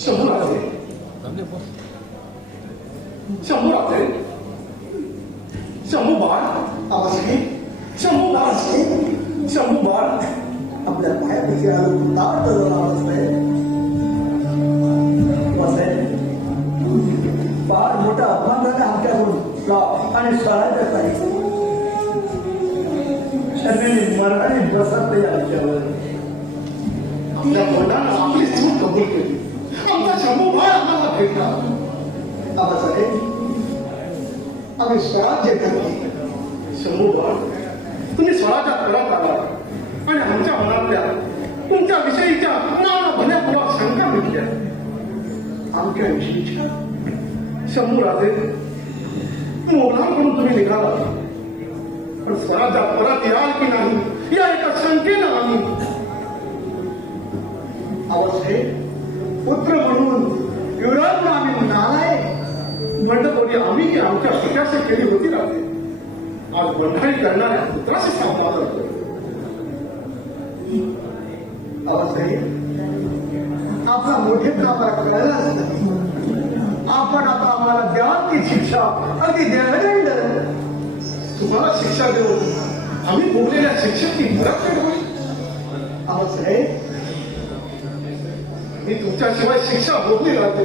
शंभूराजे शंभूराजे शंभू बाळ आवाजने शंभू बाळ शंभू बाळ आपल्या पायापैकी आलो ताट आवाज फार मोठा अपमान झाला आमच्याकडून गाव आणि स्वराज्य काही शरीर मरणाने बसत आमच्यावर आपल्या बोलण्यानं आपली चूक कबूल केली. आमचा शंभू बाळ आम्हाला भेटला. आवाजाने आम्ही स्वराज्य करतो. शंभू बाळ तुम्ही स्वराज्यात परत आला आणि आमच्या मनातल्या तुमच्या विषयीच्या नाना भल्या शंका मिटल्या. आमच्या विषयीच्या शंभूराजे मोगलांकडून तुम्ही निघाला पण स्वराज्यात परत याल की नाही या एका शंकेनं आम्ही आवाज पुत्र म्हणून युवराज आम्ही नालायक म्हणत होती आम्ही की आमच्या पित्याशी केली होती राहते. आज बंधाई करणाऱ्या पुत्राशी संवाद करतो. आवाज आपला मोठेपणा आम्हाला कळलाच नाही. आपण आता आम्हाला द्याल ती शिक्षा अगदी दंड तुम्हाला शिक्षा देऊन आम्ही भोगलेल्या शिक्षेची फरक होईल. आवाज मी तुमच्याशिवाय शिक्षा भोगली राहते.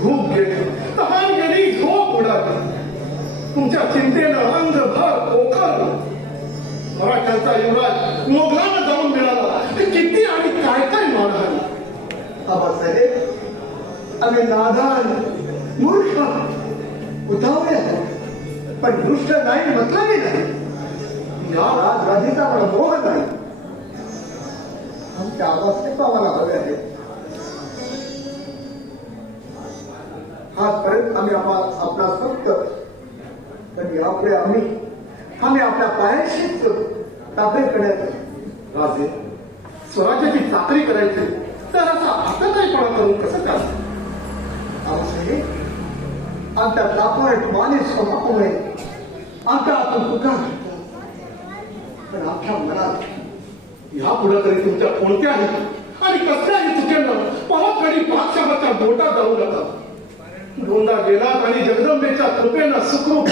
भूक गेली तहान गेली झोप उडाली. तुमच्या चिंतेनं अंगभर पोखरलं. मराठ्यांचा युवराज मोगलांना जाऊन मिळाला ते किती आणि काय काय मानहानी. आबासाहेब आम्ही नादान मूर्ख उतावळे आहोत पण दुष्ट नाही मतलबी नाही. या राजगादीचा मला मोह नाही. आमच्या आवाज आम्हाला हवे आहेत. आजपर्यंत आम्ही आपला फक्त पण यापुढे आम्ही आपल्या पायाशीच ताबे करण्यात राजे स्वराज्याची चाकरी करायची तर असा आता काहीपणा करून कसं काय. आमच्या दापट माने स्वभावामुळे आमच्या आपण तुका पण आमच्या मनात यापुढे तरी तुमच्या कोणत्याही आणि कसल्याही चुकीनं पावकडी बादशाहाच्या बोटात जाऊ नका. दोनदा गेलात आणि जगदंबेच्या कृपेनं सुखरूप